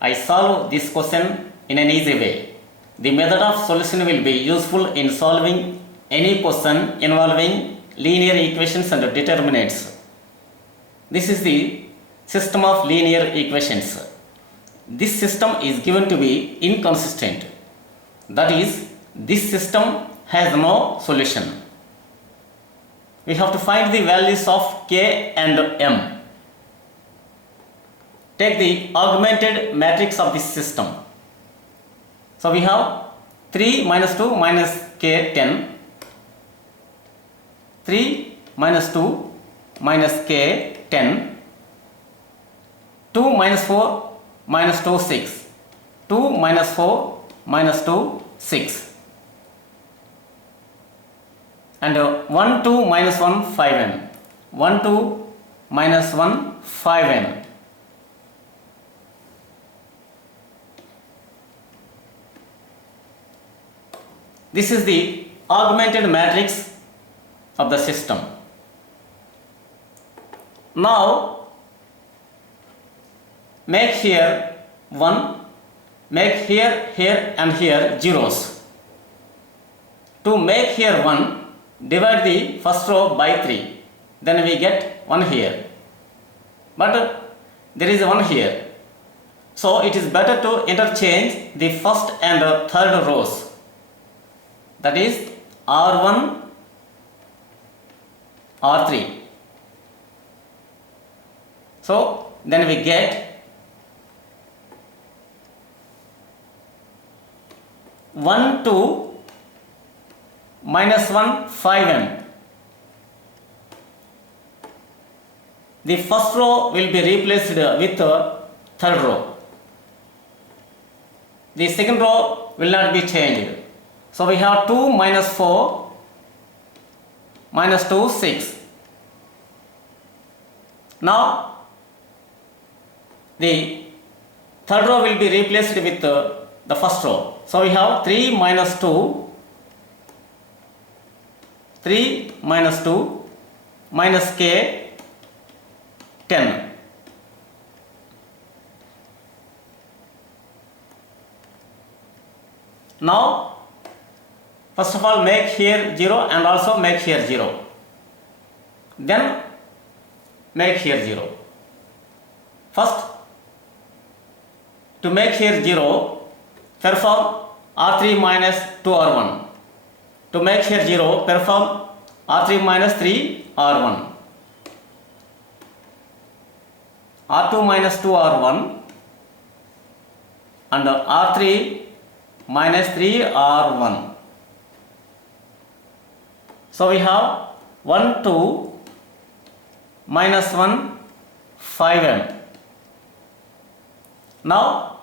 I solve this question in an easy way. The method of solution will be useful in solving any question involving linear equations and determinants. This is the system of linear equations. This system is given to be inconsistent. That is, this system has no solution. We have to find the values of k and m. Take the augmented matrix of this system. So we have 3 minus 2 minus k 10, 3 minus 2 minus k 10, 2 minus 4 minus 2 6, 2 minus 4 minus 2 6, and 1 2 minus 1 5m, 1 2 minus 1 5m. This is the augmented matrix of the system. Now make here 1, make here, here and here zeros. To make here 1, divide the first row by 3, then we get 1 here. But there is 1 here. So it is better to interchange the first and third rows. That is R1, R3. So then we get 1 2 minus 1 5m. The first row will be replaced with the third row. The second row will not be changed. So we have 2 minus 4 minus 2 6. Now the third row will be replaced with the first row. So we have 3 minus 2, 3 minus 2 minus k 10. Now first of all make here 0 and also make here 0. Then make here 0. First, to make here 0, perform R3 minus 2R1. To make here 0, perform R3 minus 3R1. R2 minus 2R1 and R3 minus 3R1. So we have 1 2 minus 1 5m. Now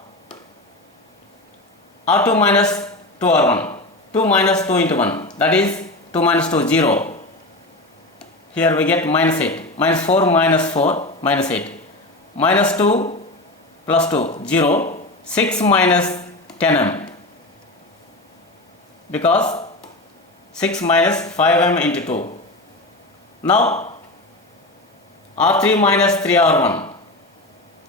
R2 minus 2R1. 2 minus 2 into 1. That is 2 minus 2 0. Here we get minus 8. Minus 4 minus 4 minus 8. Minus 2 plus 2 0. 6 minus 10m. Because 6 minus 5m into 2. Now R3 minus 3R1.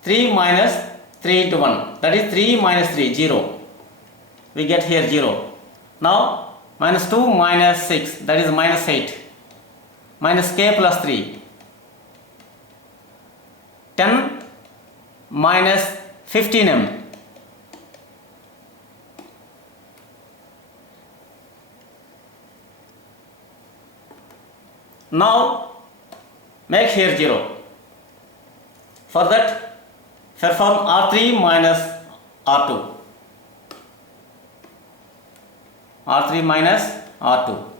3 minus 3 into 1. That is 3 minus 3, 0. We get here 0. Now minus 2 minus 6, that is minus 8. Minus k plus 3. 10 minus 15m. Now make here 0. For that, perform R3 minus R2. R3 minus R2.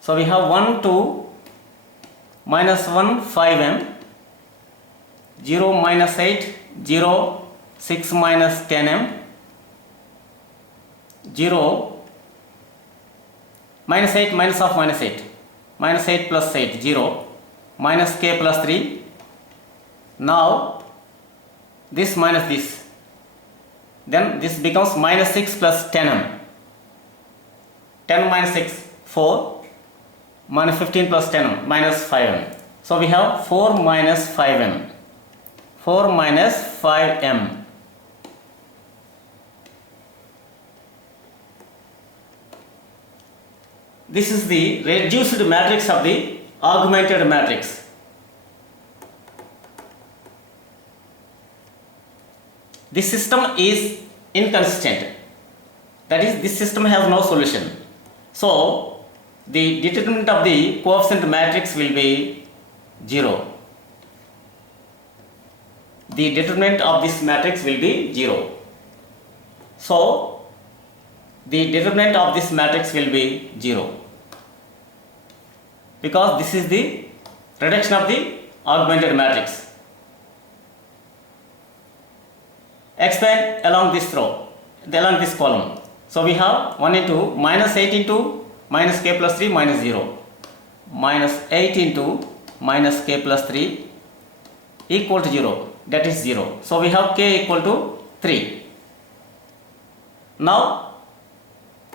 So we have 1 2 minus 1 5m, 0 minus 8, 0 6 minus 10m, 0 minus 8 minus of minus 8, minus 8 plus 8, 0, minus k plus 3. Now this minus this, then this becomes minus 6 plus 10m. 10 minus 6, 4, minus 15 plus 10m, minus 5m. So we have 4 minus 5m. 4 minus 5m. This is the reduced matrix of the augmented matrix. This system is inconsistent. That is, this system has no solution. So, the determinant of the coefficient matrix will be 0. The determinant of this matrix will be 0. So, the determinant of this matrix will be 0. Because this is the reduction of the augmented matrix. Expand along this row, along this column. So we have 1 into minus 8 into minus k plus 3 minus 0. Minus 8 into minus k plus 3 equal to 0. That is 0. So we have k equal to 3. Now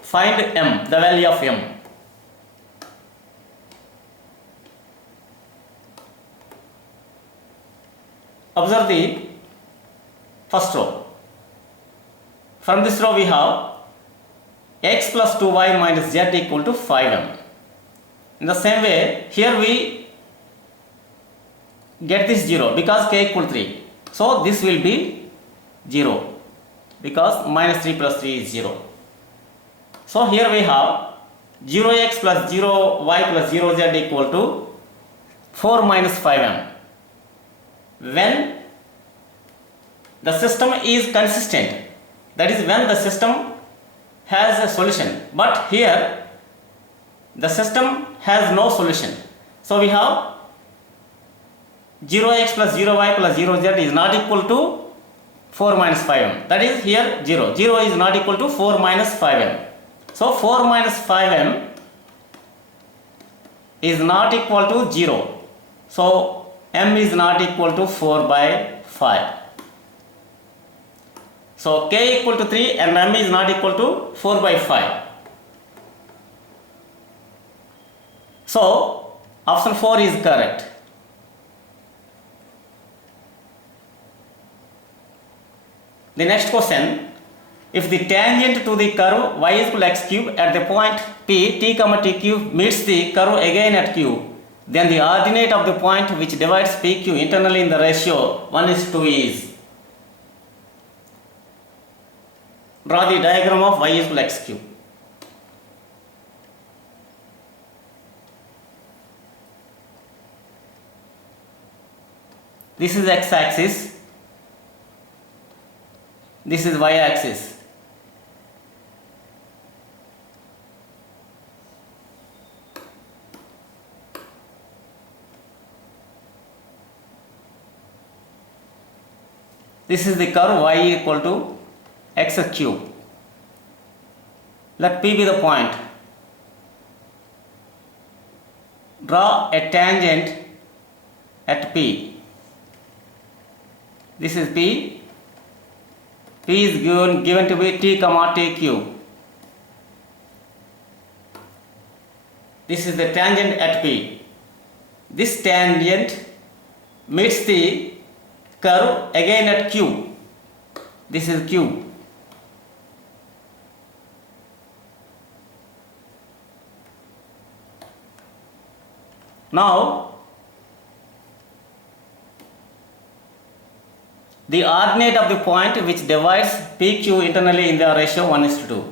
find m, the value of m. Observe the first row. From this row we have x plus 2y minus z equal to 5m. In the same way, here we get this 0 because k equal to 3. So this will be 0 because minus 3 plus 3 is 0. So here we have 0x plus 0y plus 0z equal to 4 minus 5m. When the system is consistent, that is when the system has a solution, but here the system has no solution. So we have 0x plus 0y plus 0z is not equal to 4 minus 5m. That is here 0. 0 is not equal to 4 minus 5m. So 4 minus 5m is not equal to 0. So m is not equal to 4 by 5. So k equal to 3 and m is not equal to 4 by 5. So option 4 is correct. The next question, if the tangent to the curve y is equal to x cube at the point P, t comma t cube meets the curve again at q, then the ordinate of the point which divides PQ internally in the ratio 1:2 is. Draw the diagram of y is equal to x cube. This is x axis. This is y axis. This is the curve y equal to x cube. Let P be the point. Draw a tangent at P. This is P. P is given to be t comma t cube. This is the tangent at P. This tangent meets the curve again at Q. This is Q. Now the ordinate of the point which divides PQ internally in the ratio 1:2.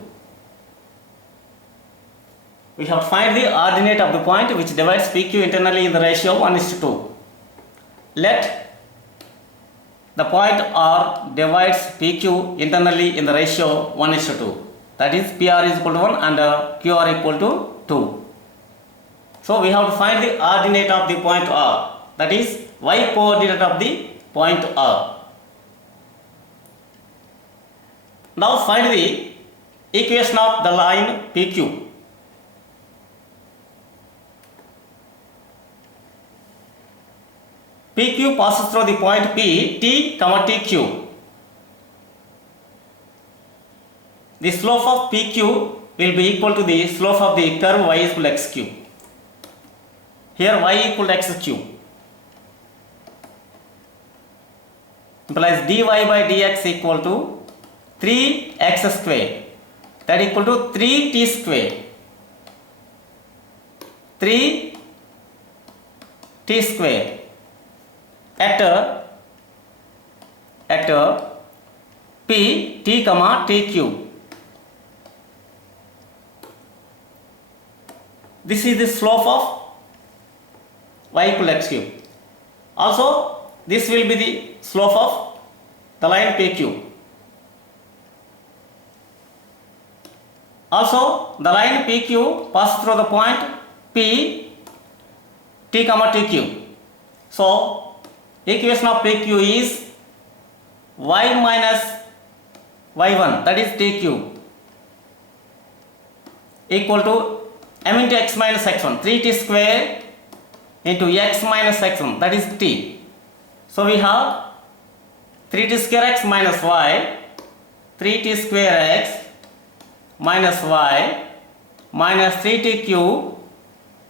We have to find the ordinate of the point which divides PQ internally in the ratio 1:2. Let the point R divides PQ internally in the ratio 1:2. That is PR is equal to 1 and QR equal to 2. So we have to find the ordinate of the point R, that is y coordinate of the point R. Now find the equation of the line PQ. PQ passes through the point P, T, comma TQ. The slope of PQ will be equal to the slope of the curve y is equal to x cube. Here y equal to x cube. implies dy by dx equal to 3x square, that equal to 3t square. 3t square at p t comma t cube. This is the slope of y equal x cube. Also this will be the slope of the line PQ. Also the line PQ passes through the point P t comma t cube. So equation of PQ is y minus y1, that is t cube, equal to m into x minus x1, 3t square into x minus x1, that is t. So we have 3t square x minus y, 3t square x minus y minus 3t cube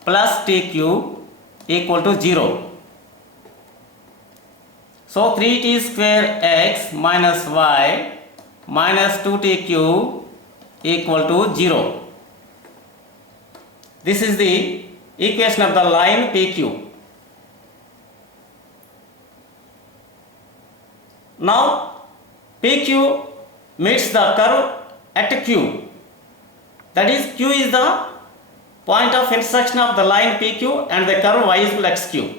plus t cube equal to 0. So 3t square x minus y minus 2t cube equal to 0. This is the equation of the line PQ. Now PQ meets the curve at Q, that is Q is the point of intersection of the line PQ and the curve y is equal to x cube.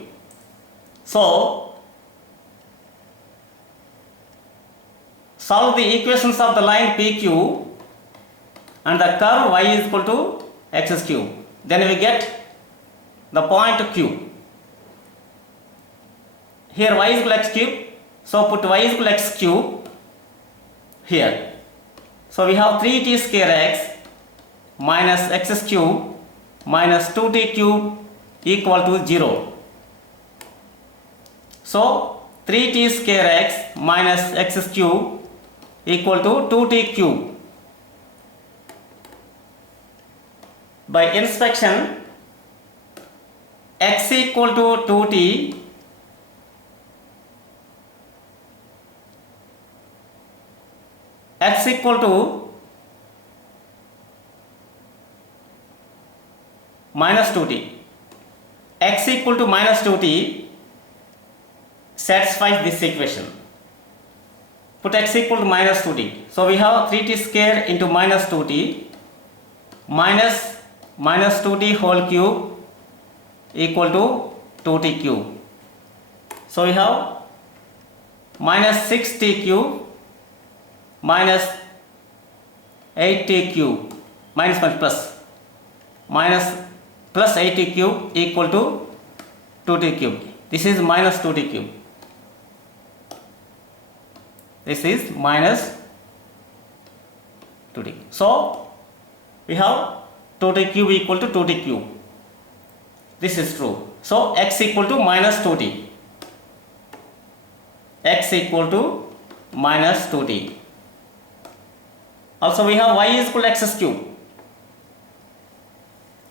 So solve the equations of the line PQ and the curve y is equal to x cube. Then we get the point Q. Here y is equal to x cube, so put y is equal to x cube here. So we have 3t square x minus x cube minus 2t cube equal to 0. So 3t square x minus x cube equal to 2t cube. By inspection, x equal to 2t, x equal to minus 2t, x equal to minus 2t satisfies this equation. Put x equal to minus 2t. So we have 3t square into minus 2t minus 2t whole cube equal to 2t cube. So we have minus 6t cube minus 8t cube minus plus 8t cube equal to 2t cube. This is minus 2t cube. This is minus 2t. So we have 2t cube equal to 2t cube. This is true. So x equal to minus 2t. X equal to minus 2t. Also we have y is equal to x cube.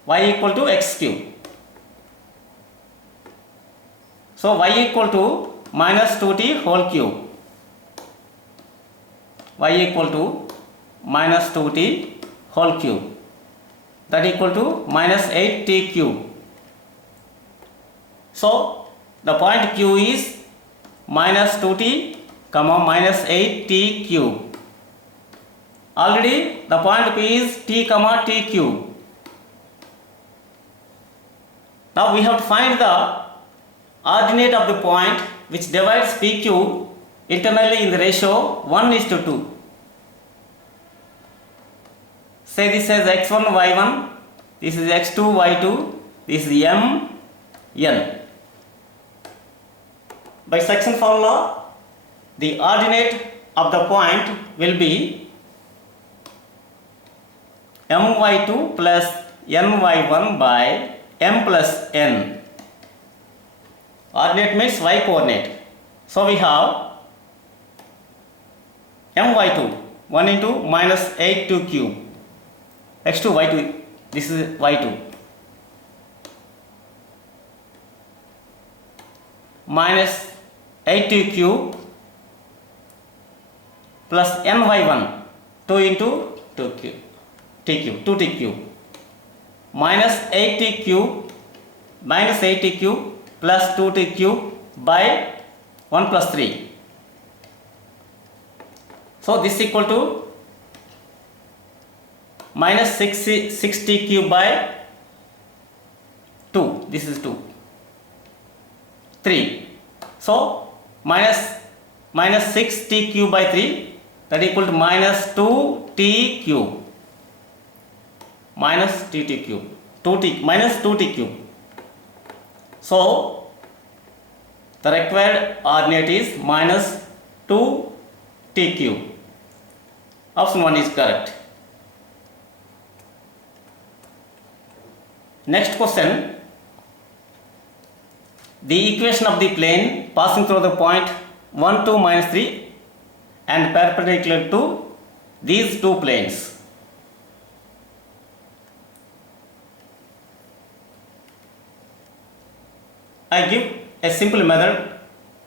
Y equal to x cube. So y equal to minus 2t whole cube. Y equal to minus 2t whole cube. That equal to minus 8t cube. So the point Q is minus 2t comma minus 8t cube. Already the point P is t comma t cube. Now we have to find the ordinate of the point which divides PQ internally in the ratio 1:2. Say this as x1 y1, this is x2 y2, this is m n. By section formula, the ordinate of the point will be my2 plus ny1 by m plus n. Ordinate means y coordinate. So we have my2 1 into minus 8 to cube, x2 y2, this is y2, minus 8 to cube plus ny1 2 into 2t cube 2t cube minus 8t cube plus 2t cube by 1 plus 3. So this is equal to minus 6t cube by 2. This is 2. 3. So minus 6t cube by 3, that equal to minus 2t cube. Minus tt cube. 2t minus 2t cube. So the required ordinate is minus 2t cube. Option 1 is correct. Next question. The equation of the plane passing through the point 1, 2, minus 3 and perpendicular to these two planes. I give a simple method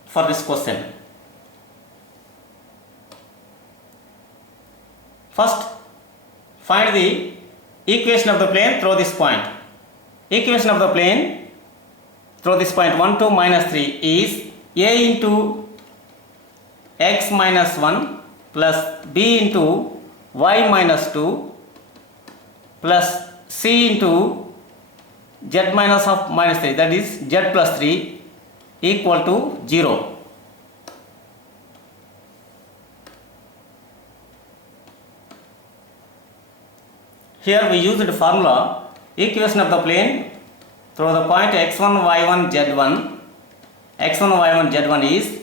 for this question. First, find the equation of the plane through this point. Equation of the plane through this point 1, 2, minus 3 is a into x minus 1 plus b into y minus 2 plus c into z minus of minus 3, that is z plus 3 equal to 0. Here we used the formula equation of the plane through the point x1 y1 z1. x1 y1 z1 is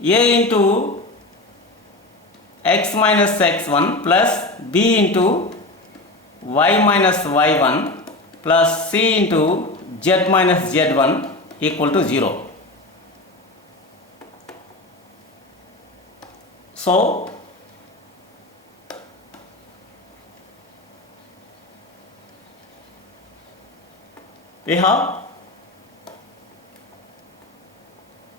a into x minus x1 plus b into y minus y1 plus c into z minus z1 equal to 0. So we have,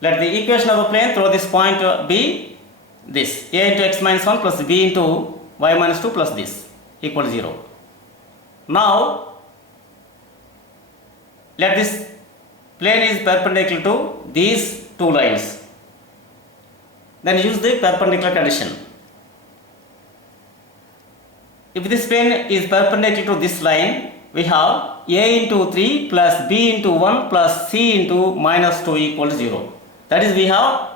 let the equation of the plane through this point be this a into x minus 1 plus b into y minus 2 plus this equal to 0. Now let this plane is perpendicular to these two lines. Then use the perpendicular condition. If this plane is perpendicular to this line, we have a into 3 plus b into 1 plus c into minus 2 equal to 0. That is, we have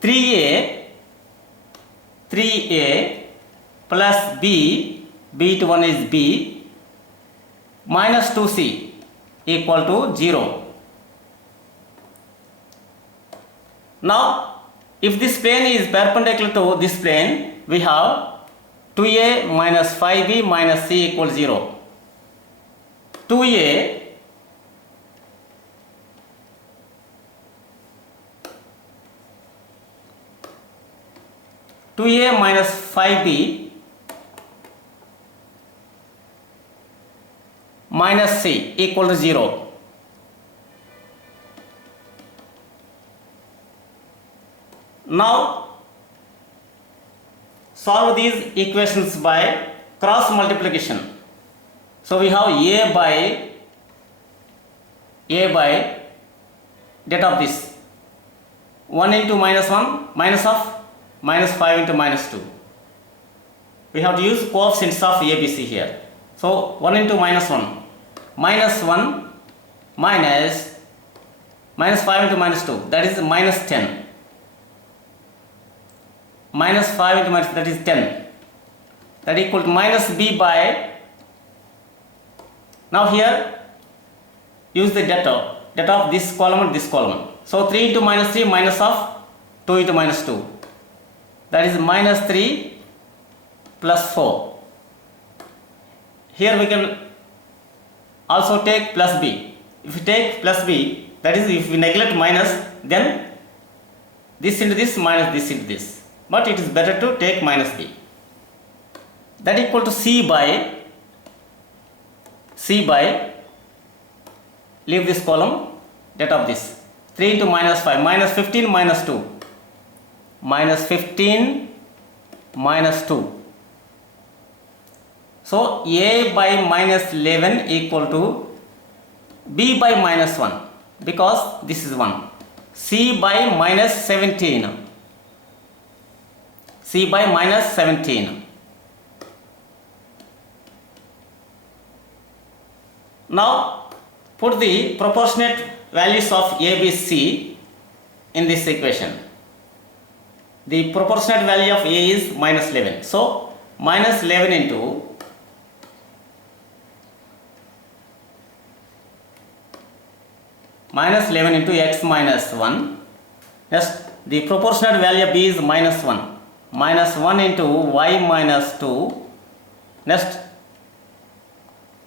3a plus b to 1 is b minus 2c equal to 0. Now if this plane is perpendicular to this plane, we have 2a minus 5b minus c equals 0. 2a minus 5b minus c equal to 0. Now solve these equations by cross multiplication. So we have a by that of this 1 into minus 1 minus of minus 5 into minus 2. We have to use coefficients of ABC here. So 1 into minus 1 minus 1 minus 5 into minus 2, that is minus 10. Minus 5 into minus, that is 10. That equal to minus b by, now here use the data of this column and this column. So 3 into minus 3 minus of 2 into minus 2, that is minus 3 plus 4. Here we can also take plus b. If you take plus b, that is, if we neglect minus, then this into this minus this into this, but it is better to take minus b. That equal to c by, leave this column, that of this 3 into minus 5 minus 15 minus 2 minus 15 minus 2. So A by minus 11 equal to B by minus 1 because this is 1. C by minus 17. C by minus 17. Now put the proportionate values of A, B, C in this equation. The proportionate value of A is minus 11. So minus 11 into x minus 1. Next, the proportionate value of B is minus 1. Minus 1 into y minus 2. Next,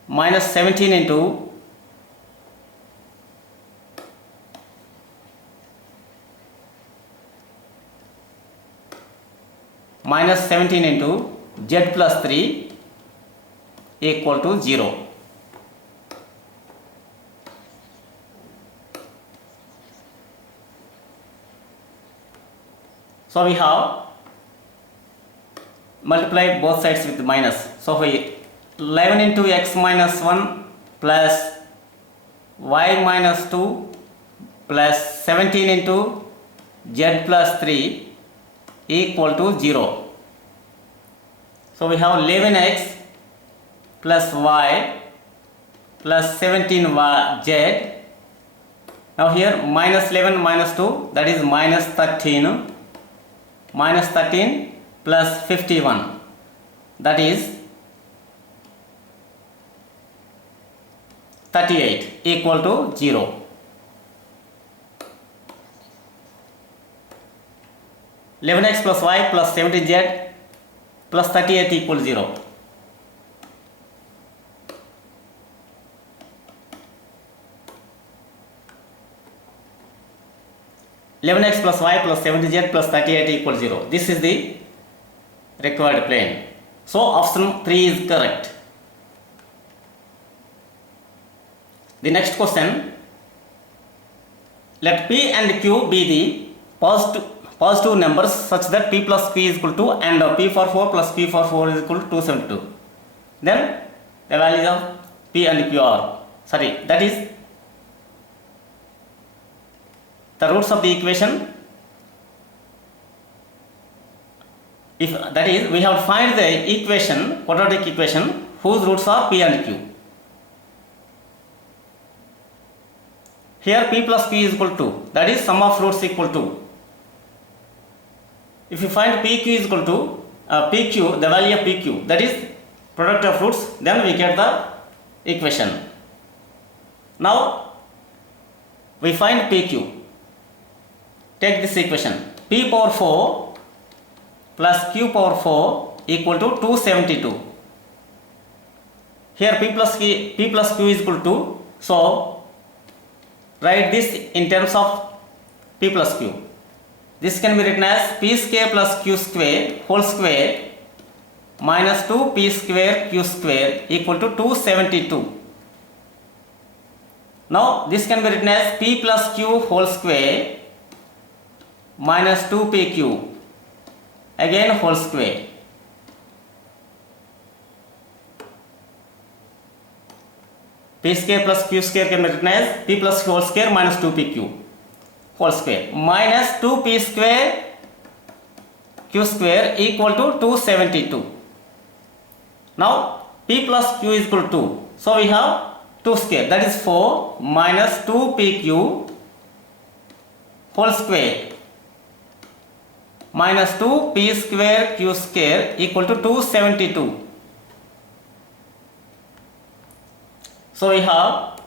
minus 17 into z plus 3 equal to 0. So we have multiply both sides with minus. So we 11 into x minus 1 plus y minus 2 plus 17 into z plus 3 equal to 0. So we have 11x plus y plus 17z. Now here minus 11 minus 2, that is minus 13. Minus 13 plus 51, that is 38 equal to 0. (11x plus y plus 70z plus 38 equal 0. (11x plus y plus 70z plus 38 equals 0. This is the required plane. So option 3 is correct. The next question, let P and Q be the positive numbers such that P plus Q is equal to and P for 4 plus Q for 4 is equal to 272. Then the values of P and Q are, that is the roots of the equation. If that is, we have to find the equation, quadratic equation, whose roots are P and Q. Here P plus Q is equal to, that is sum of roots equal to. If you find PQ is equal to PQ, the value of PQ, that is product of roots, then we get the equation. Now we find PQ. Take this equation, P power 4 plus Q power 4 equal to 272. Here P plus Q is equal to, so write this in terms of P plus Q. This can be written as P square plus Q square whole square minus 2P square Q square equal to 272. Now this can be written as P plus Q whole square minus 2PQ again whole square. P square plus Q square can be written as P plus Q whole square minus 2PQ whole square minus 2P square Q square equal to 272. Now P plus Q is equal to, so we have 2 square, that is 4 minus 2PQ whole square minus 2P square Q square equal to 272. So we have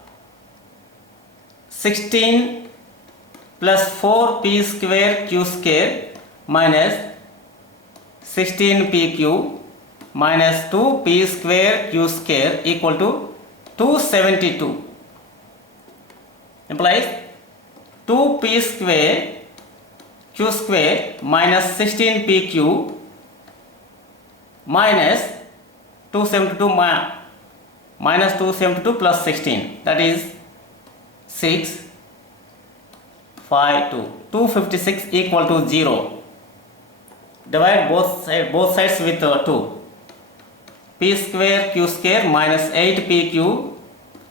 16 plus 4P square Q square minus 16PQ minus 2P square Q square equal to 272. Implies 2P square Q square minus 16PQ minus 272 minus 272 plus 16, that is 6, 5, 2. 256 equal to 0. divide both sides with 2. P square q square minus 8pq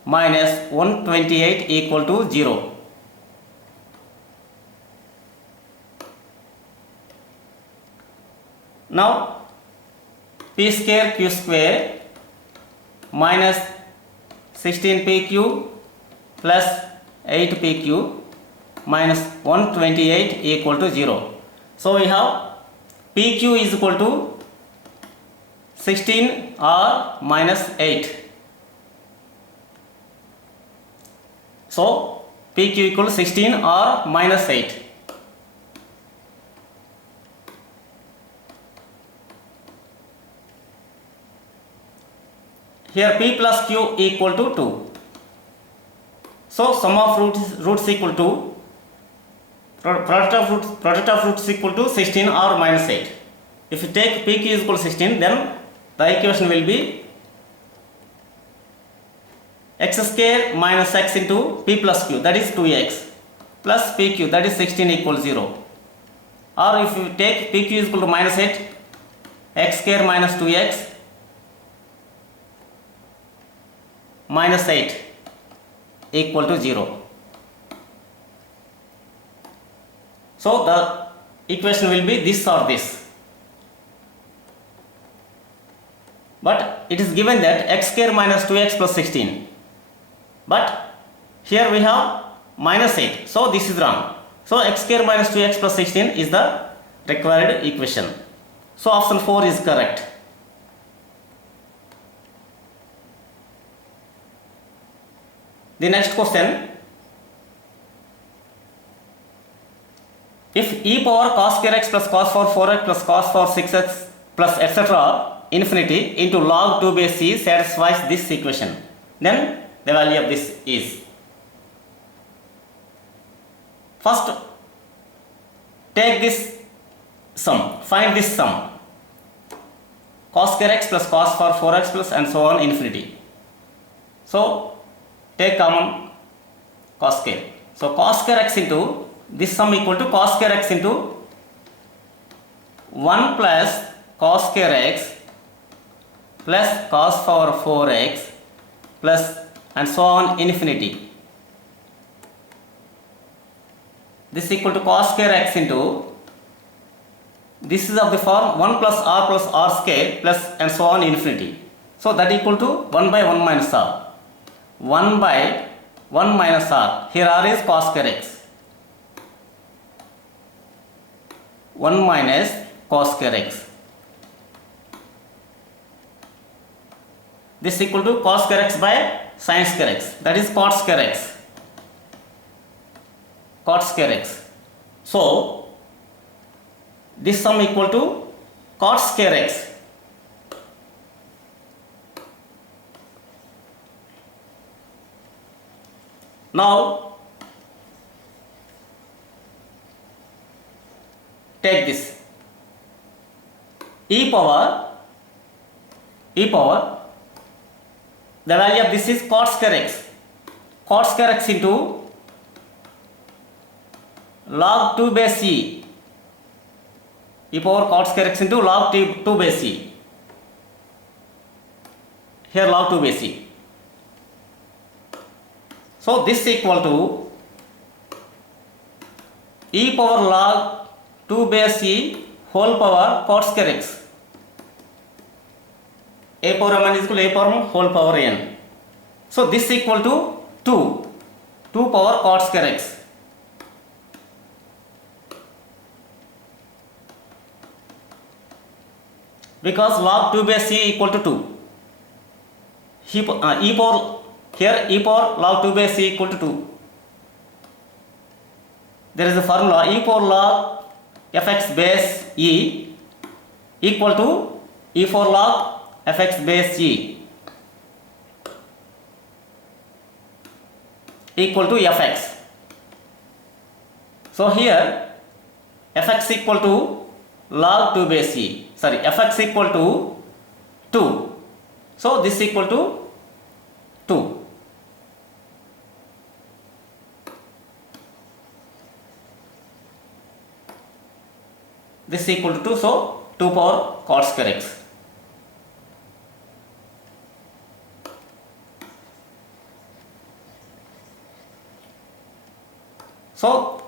minus 128 equal to 0. Now p square q square minus 16pq plus 8pq minus 128 equal to 0. So we have pq is equal to 16 r minus 8. So pq equal to 16 r minus 8. Here p plus q equal to 2. So sum of roots equal to product of roots equal to 16 or minus 8. If you take pq is equal to 16, then the equation will be x square minus x into p plus q, that is 2x, plus pq, that is 16 equals 0. Or if you take pq is equal to minus 8, x square minus 2x minus 8 equal to 0. So the equation will be this or this. But it is given that x square minus 2x plus 16. But here we have minus 8. So this is wrong. So x square minus 2x plus 16 is the required equation. So option 4 is correct. The next question. If e power cos square x plus cos 4x plus cos 6x plus etc. infinity into log 2 base c satisfies this equation, then the value of this is. First, take this sum, find this sum, cos square x plus cos 4x plus and so on infinity. So take common cos square. So cos square x into this sum equal to cos square x into 1 plus cos square x plus cos power 4x plus and so on infinity. This equal to cos square x into, this is of the form 1 plus r square plus and so on infinity. So that equal to 1 by 1 minus r. 1 by 1 minus r. Here r is cos square x. 1 minus cos square x. This equal to cos square x by sin square x. That is cot square x. Cot square x. So this sum equal to cot square x. Now take this e power, the value of this is cot square x. Cot square x into log 2 base c. E power cot square x into log 2 base c. Here log 2 base c. So this equal to e power log 2 base c whole power cot square x. A power m is equal to a power m whole power n. So this equal to 2 power cot square x. Because log 2 base c equal to 2. E power, here e power log 2 base c equal to 2. There is a formula e power log fx base e equal to e power log fx base g equal to fx. So here fx equal to log 2 base c, sorry, fx equal to 2. So this equal to 2. this equal to 2, so 2 power cot square x. So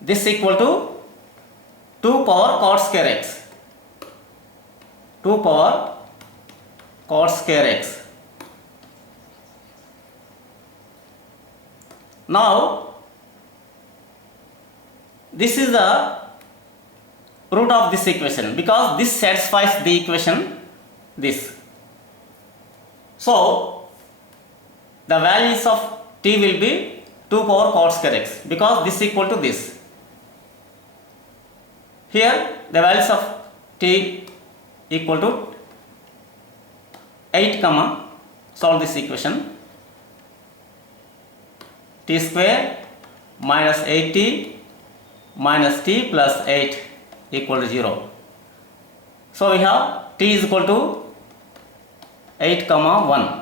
this equal to 2 power cot square x. 2 power cot square x. Now this is the root of this equation because this satisfies the equation this. So the values of t will be 2 power cot square x because this equal to this. Here the values of t equal to 8 comma, solve this equation. T square minus 8t minus t plus 8 equal to 0. So we have t is equal to 8 comma 1.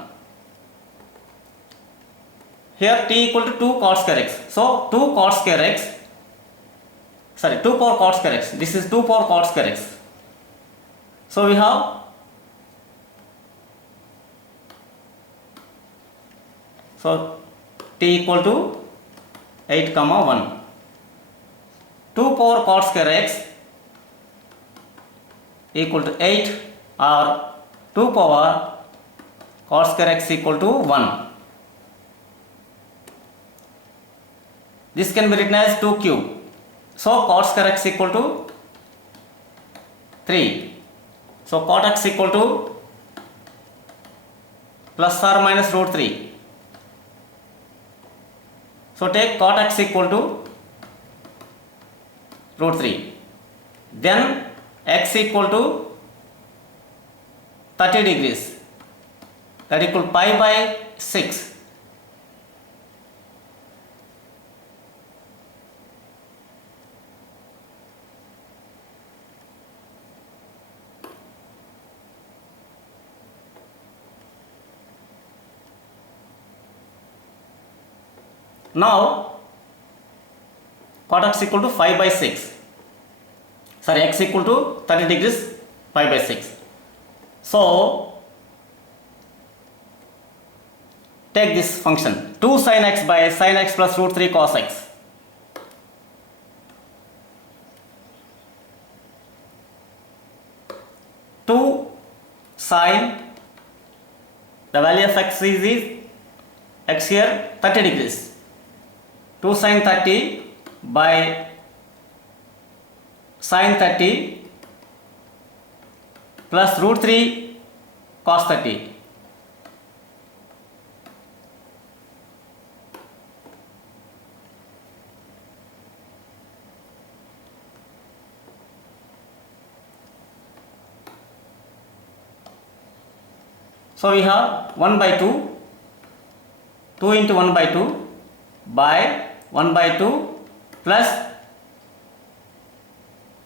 Here t equal to 2 cot square x. So 2 cot square x, sorry 2 power cot square x. This is 2 power cot square x. So we have t equal to 8 comma 1. 2 power cot square x equal to 8 or 2 power cot square x equal to 1. This can be written as 2 cube. So cot square x equal to 3. So cot x equal to plus or minus root 3. So take cot x equal to root 3. Then x equal to 30 degrees. That equal pi by 6. Now cot x equal to 5 by 6. Sorry, x equal to 30 degrees 5 by 6. So take this function 2 sin x by sin x plus root 3 cos x. Two sin, the value of x is x here 30 degrees. 2 sin 30 by sin 30 plus root 3 cos 30. So we have 1 by 2, 2 into 1 by 2 by 1 by 2 plus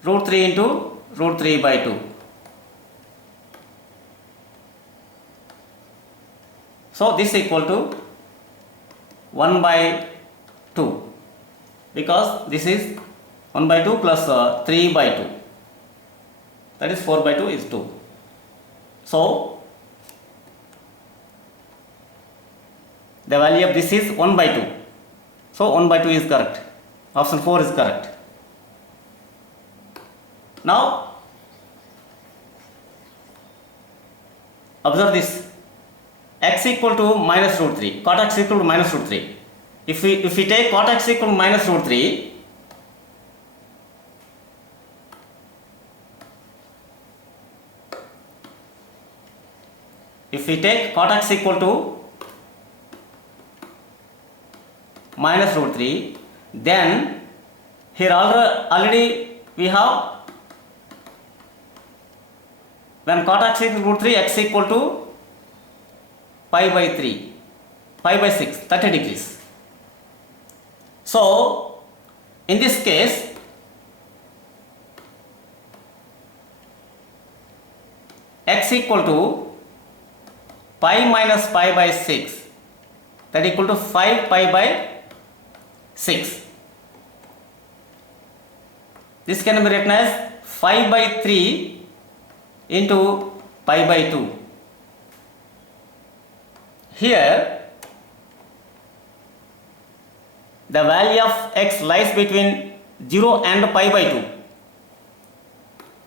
root 3 into root 3 by 2. So this equal to 1 by 2 because this is 1 by 2 plus 3 by 2, that is 4 by 2 is 2. So the value of this is 1 by 2. So 1 by 2 is correct. Option 4 is correct. Now observe this, x equal to minus root 3, cot x equal to minus root 3. If we take cot x equal to minus root 3, if we take cot x equal to minus root 3, then here already we have, when cot x equal to root 3, x equal to pi by 3, pi by 6, 30 degrees. So in this case x equal to pi minus pi by 6, that equal to 5 pi by 6. This can be written as 5 by 3 into pi by 2. Here the value of x lies between 0 and pi by 2.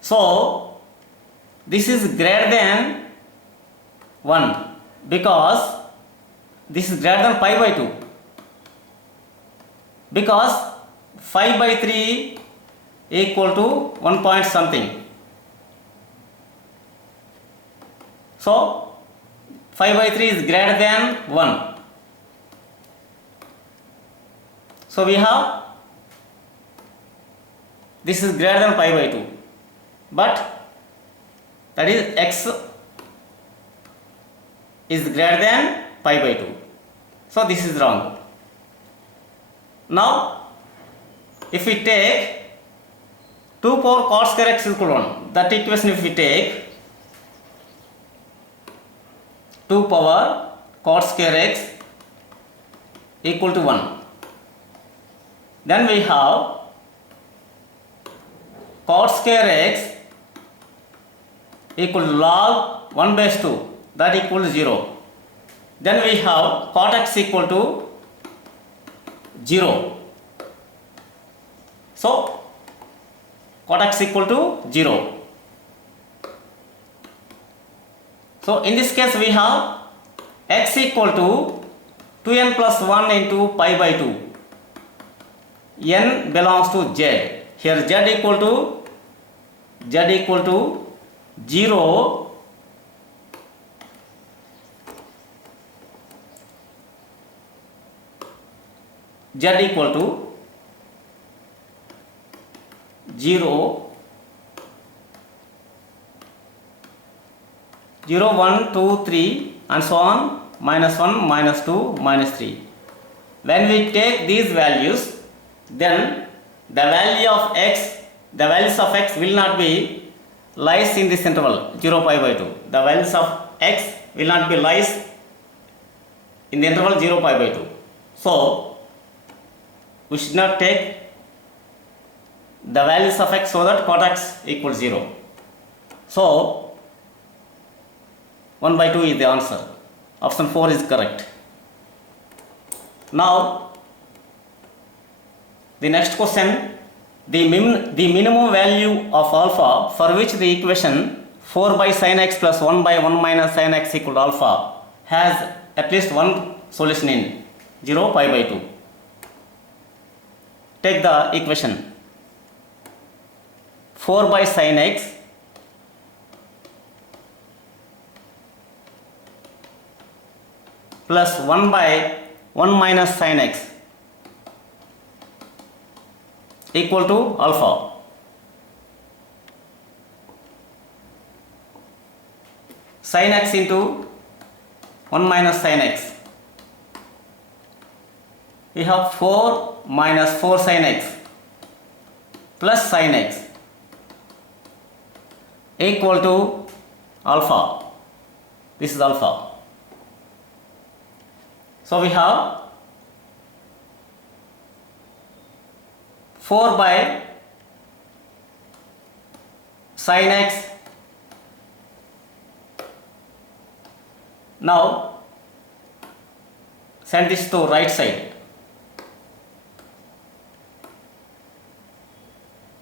So this is greater than 1 because this is greater than pi by 2, because 5 by 3 equal to 1 point something. So 5 by 3 is greater than 1. So we have this is greater than pi by 2, but that is x is greater than pi by 2. So this is wrong. Now if we take 2 power cot square x is equal to 1, that equation if we take 2 power cot square x equal to 1, then we have cot square x equal to log 1 base 2, that equal to 0. Then we have cot x equal to 0. So cot x equal to 0. So in this case we have x equal to 2n plus 1 into pi by 2. N belongs to z. Here z equal to 0, z equal to 0, 0, 1, 2, 3 and so on, minus 1, minus 2, minus 3. When we take these values, then the value of x, the values of x will not be lies in this interval 0 pi by 2. The values of x will not be lies in the interval 0 pi by 2. So we should not take the values of x so that cot x equals 0. So 1 by 2 is the answer. Option 4 is correct. Now the next question, the minimum value of alpha for which the equation 4 by sin x plus 1 by 1 minus sin x equal to alpha has at least one solution in 0 pi by 2. Take the equation 4 by sin x plus 1 by 1 minus sin x equal to alpha. Sin x into 1 minus sin x. We have 4 minus 4 sin x plus sin x equal to alpha. This is alpha. So we have 4 by sin x. Now send this to right side.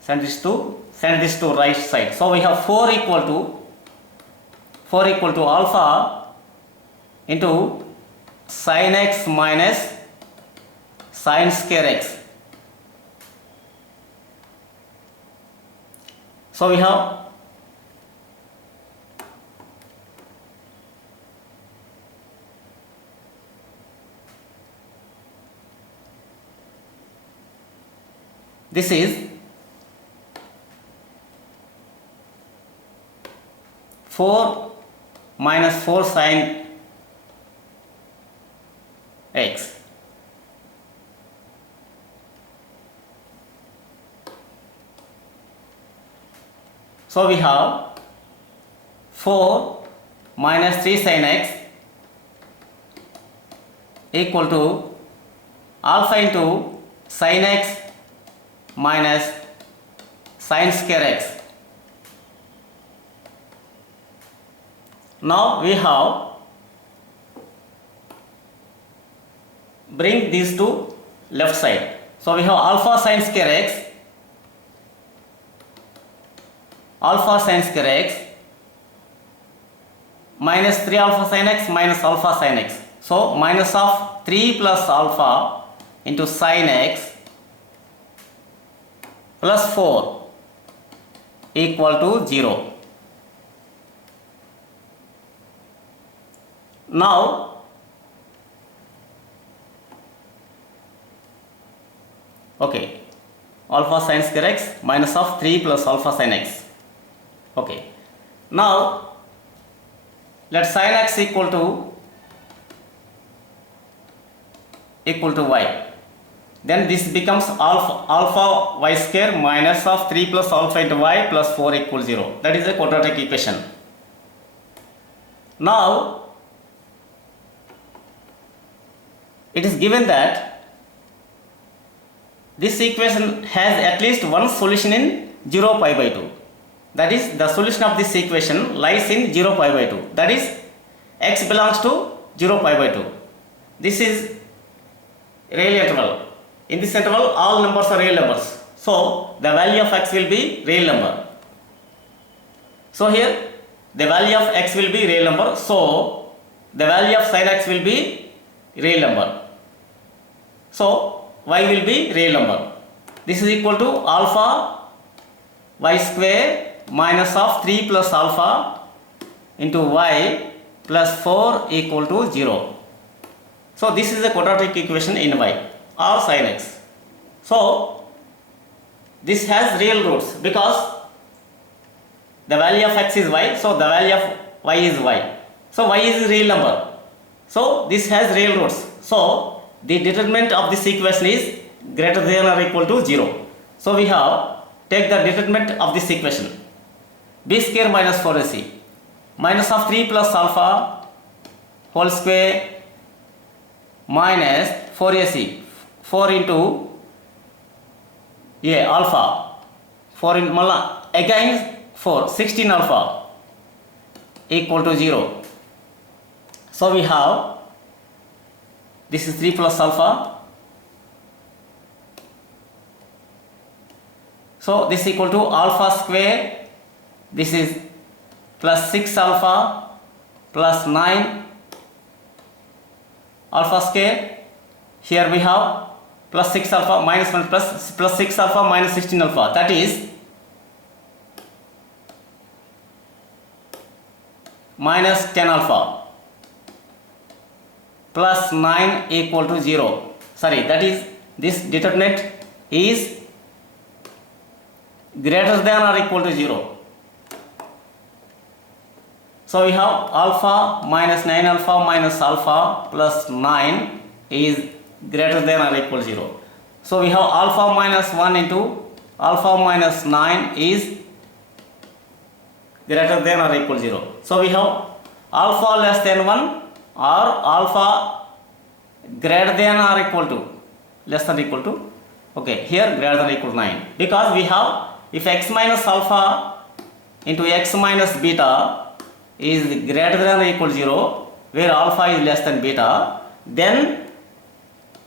Send this to right side. So we have 4 equal to alpha into sin x minus sin square x. So we have this is 4 minus 4 sin x. So we have 4 minus 3 sin x equal to alpha into sin x minus sin square x. Now we have bring these to left side. So we have alpha sin square x, minus 3 alpha sin x minus alpha sin x. So minus of 3 plus alpha into sin x plus 4 equal to 0. Now okay, alpha sin square x minus of 3 plus alpha sin x. Okay, now let sin x equal to y. Then this becomes alpha y square minus of 3 plus alpha into y plus 4 equals 0. That is a quadratic equation. Now it is given that this equation has at least one solution in 0 pi by 2. That is, the solution of this equation lies in 0 pi by 2. That is, x belongs to 0 pi by 2. This is real interval. In this interval, all numbers are real numbers. So the value of x will be real number. So here the value of x will be real number. So the value of sin x will be real number. So y will be real number. This is equal to alpha y square minus of 3 plus alpha into y plus 4 equal to 0. So this is a quadratic equation in y or sin x. So this has real roots because the value of x is y, so the value of y is y. So y is a real number. So this has real roots. So the determinant of this equation is greater than or equal to 0. So we have take the determinant of this equation. B square minus 4ac minus of 3 plus alpha whole square minus 4ac, 4 into alpha, 4 in mala again 4, 16 alpha equal to 0. So we have this is 3 plus alpha. So this is equal to alpha square. This is plus 6 alpha plus 9 alpha square. Here we have plus 6 alpha minus 1 plus 6 alpha minus 16 alpha. That is minus 10 alpha plus 9 equal to 0. Sorry, that is this determinant is greater than or equal to 0. So we have alpha minus 9 alpha minus alpha plus 9 is greater than or equal to 0. So we have alpha minus 1 into alpha minus 9 is greater than or equal to 0. So we have alpha less than 1 or alpha greater than or equal to less than or equal to, okay, here greater than or equal to 9, because we have if x minus alpha into x minus beta is greater than or equal to 0, where alpha is less than beta, then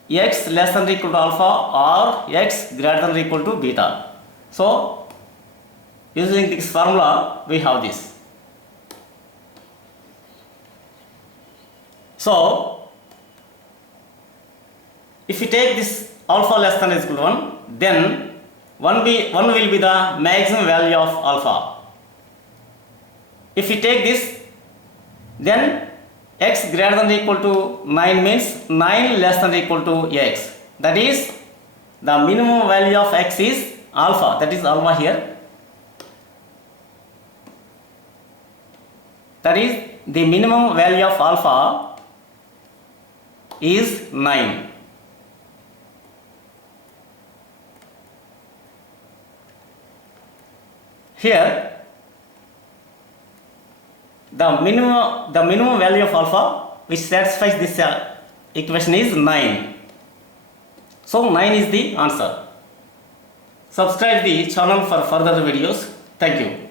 x less than or equal to alpha or x greater than or equal to beta. So using this formula we have this. So if we take this alpha less than or equal to 1, then 1 will be the maximum value of alpha. If we take this, then x greater than or equal to 9 means 9 less than or equal to x. That is, the minimum value of x is alpha. That is alpha here. That is, the minimum value of alpha is 9. Here the minimum value of alpha which satisfies this equation is 9. So 9 is the answer. Subscribe the channel for further videos. Thank you.